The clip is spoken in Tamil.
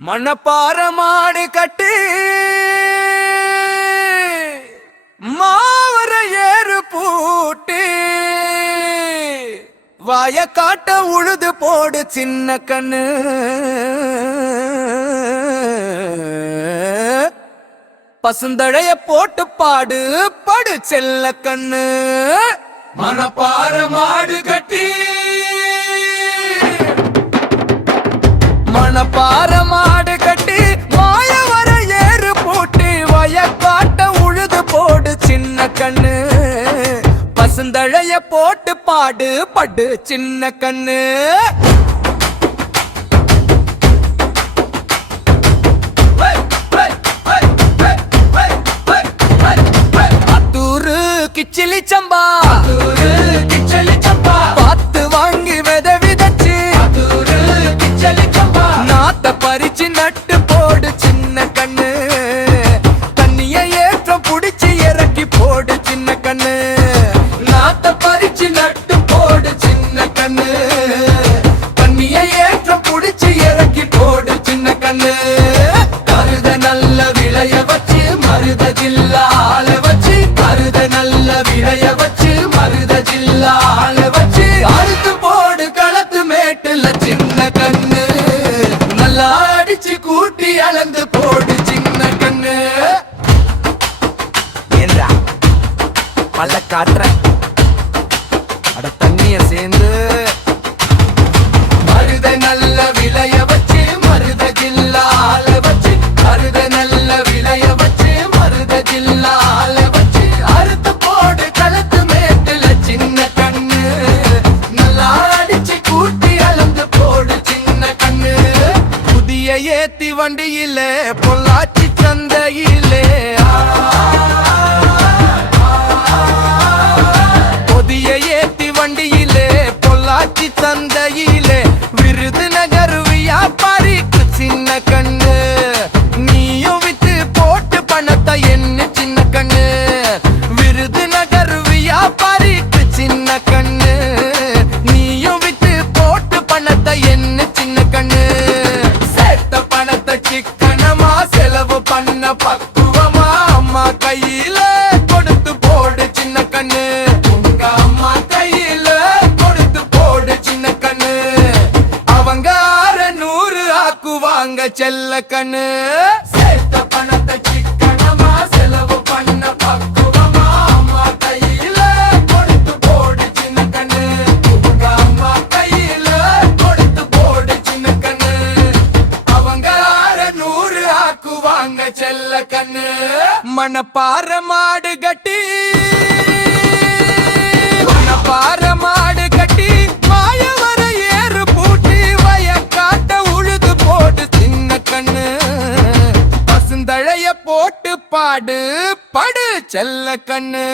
மணப்பாற மாடு கட்டு மாவர ஏறு பூட்டு வாய காட்ட உழுது போடு சின்ன கண்ணு. பசுந்தழைய போட்டு பாடு படு செல்ல கண்ணு. மணப்பாற மாடு கட்டி மணப்பாற இழைய போட்டு பாடு படு சின்ன கண்ணு. அத்தூரு கிச்சிலி சம்பா. கிச்சலி கண்ணு. பண்ணிய ஏற்ற புடிச்சு இறக்கி போடு சின்ன கண்ணு. கருத நல்ல விளைய வச்சு மருத ஜில்லால வச்சு கருத நல்ல விளைய வச்சு மருத ஜில்லால வச்சு அறுத்து போடு களத்து மேட்டுல சின்ன கண்ணு. நல்லா அடிச்சு கூட்டி அளந்து போடு சின்ன கண்ணு. ஏன்றா பல்ல காட்டுறேன் அட சேர்ந்து மருத நல்ல விளைய வச்சு மருத ஜில்லால வச்சு மருத நல்ல விளைய வச்சு மருத ஜில்லால வச்சு அறுத்து போடு களத்து மேட்டுல சின்ன கண்ணு. நல்லா அடிச்சு கூட்டி அளந்து போடு சின்ன கண்ணு. புதிய ஏத்தி வண்டியில பொள்ளாச்சி சந்தையிலே. ஆ ஆக்குவாங்க செல்ல கண்ணு. சேர்த்த பணத்தை சிக்கனமா செலவு பண்ண பக்குவமா அம்மா கையில கொடுத்து போடு சின்ன கண்ணு. உங்க அம்மா கையில கொடுத்து போடு சின்ன கண்ணு. அவங்க ஆற நூறு ஆக்குவாங்க செல்ல கண்ணு. மணப்பாற மாடு கட்டி மணப்பாற பாடு படு செல்ல கண்ணு.